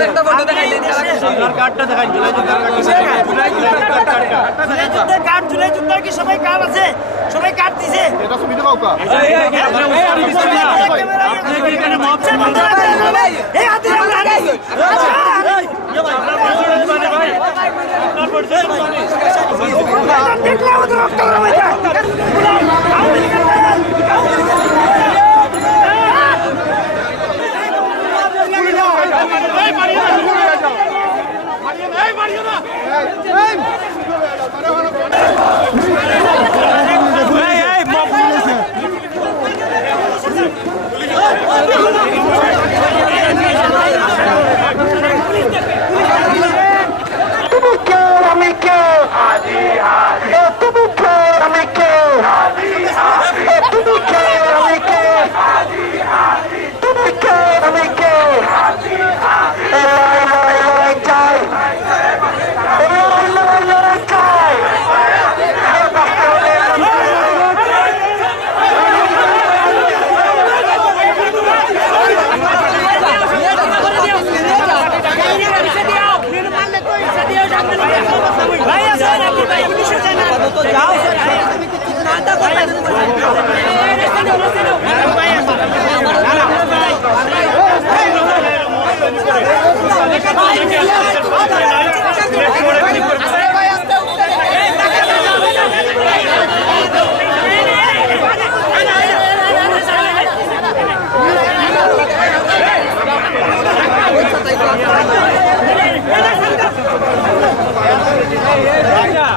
একটা ফটো দেখাই দেন কার্ডটা দেখাই জুলাই যুদ্ধের কার্ড জুলাই যুদ্ধের কি সবাই কার্ড আছে সবাই কার্ড দিছে এটা ছবি দেখাও কা আপনি এখানে মব এই হাতে দেখলে আমাদের রক্ত গরম হয়ে যায় রাজা